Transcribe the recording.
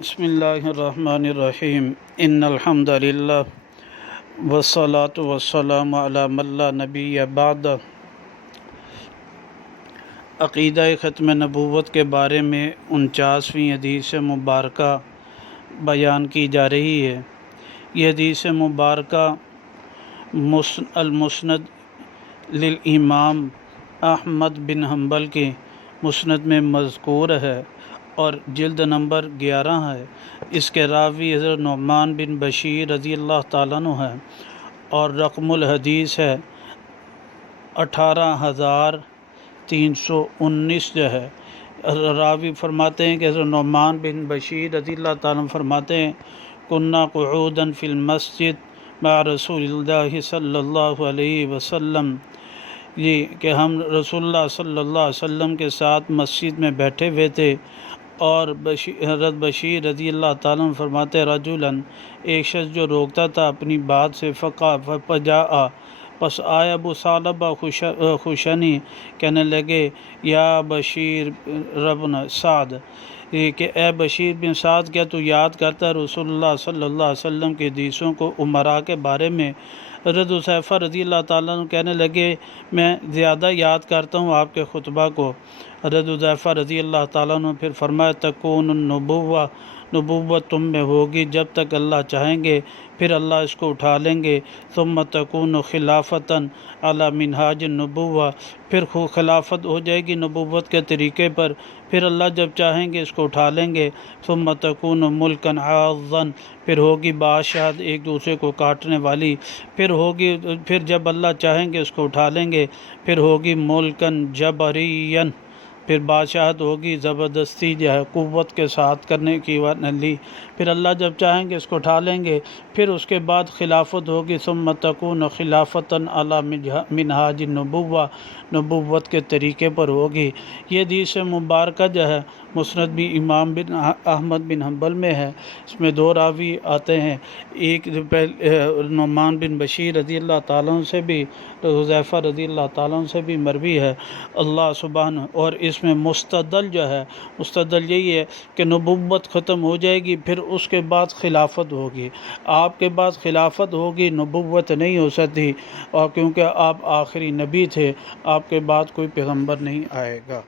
بسم اللہ الرحمن الرحیم ان الحمد للہ والصلاة والسلام علی من لا نبی بعد۔ عقیدہ ختم نبوت کے بارے میں 49ویں حدیث مبارکہ بیان کی جا رہی ہے۔ یہ حدیث مبارکہ المسند للامام احمد بن حنبل کے مسند میں مذکور ہے اور جلد نمبر 11 ہے۔ اس کے راوی حضرت نعمان بن بشیر رضی اللہ تعالیٰ عنہ ہے اور رقم الحدیث ہے 18319 جو ہے۔ راوی فرماتے ہیں کہ حضرت نعمان بن بشیر رضی اللہ تعالیٰ عنہ فرماتے ہیں کننا قعودا فی المسجد مع رسول اللہ صلی اللہ علیہ وسلم، یہ کہ ہم رسول اللہ صلی اللہ علیہ وسلم کے ساتھ مسجد میں بیٹھے ہوئے تھے، اور حضرت بشیر رضی اللہ تعالیٰ عنہ فرماتے رجلاً، ایک شخص جو روکتا تھا اپنی بات سے، فجاء پس آیا ابو ثعلبہ خوشنی، کہنے لگے یا بشیر ربن سعد، کہ اے بشیر بن سعد، کیا تو یاد کرتا ہے رسول اللہ صلی اللہ علیہ وسلم کے حدیثوں کو امراء کے بارے میں؟ حضرت حذیفہ رضی اللہ تعالیٰ عنہ کہنے لگے میں زیادہ یاد کرتا ہوں آپ کے خطبہ کو۔ حضرت حذیفہ رضی اللہ تعالیٰ عنہ پھر فرمایا تکون النبوہ، نبوت تم میں ہوگی جب تک اللہ چاہیں گے، پھر اللہ اس کو اٹھا لیں گے۔ ثم تکون خلافتاً علی منہاج النبوہ، پھر خلافت ہو جائے گی نبوت کے طریقے پر، پھر اللہ جب چاہیں گے اس کو اٹھا لیں گے۔ ثم تکون ملکاً عاضاً، پھر ہوگی بادشاہت ایک دوسرے کو کاٹنے والی، پھر جب اللہ چاہیں گے اس کو اٹھا لیں گے، پھر ہوگی ملکاً جبریاً، پھر بادشاہت ہوگی زبردستی جو ہے قوت کے ساتھ کرنے کی لی، پھر اللہ جب چاہیں گے اس کو اٹھا لیں گے، پھر اس کے بعد خلافت ہوگی ثم تکون خلافتاً علی منہاج النبوہ، نبوت کے طریقے پر ہوگی۔ یہ حدیث مبارکہ جو ہے مسند بھی امام بن احمد بن حنبل میں ہے۔ اس میں دو راوی آتے ہیں، ایک نعمان بن بشیر رضی اللہ تعالیٰ عنہ سے بھی، حذیفہ رضی اللہ تعالیٰ عنہ سے بھی مروی ہے اللہ سبحانہ، اور اس میں مستدل جو ہے، مستدل یہی ہے کہ نبوت ختم ہو جائے گی، پھر اس کے بعد خلافت ہوگی۔ آپ کے بعد خلافت ہوگی، نبوت نہیں ہو سکتی، اور کیونکہ آپ آخری نبی تھے، آپ کے بعد کوئی پیغمبر نہیں آئے گا۔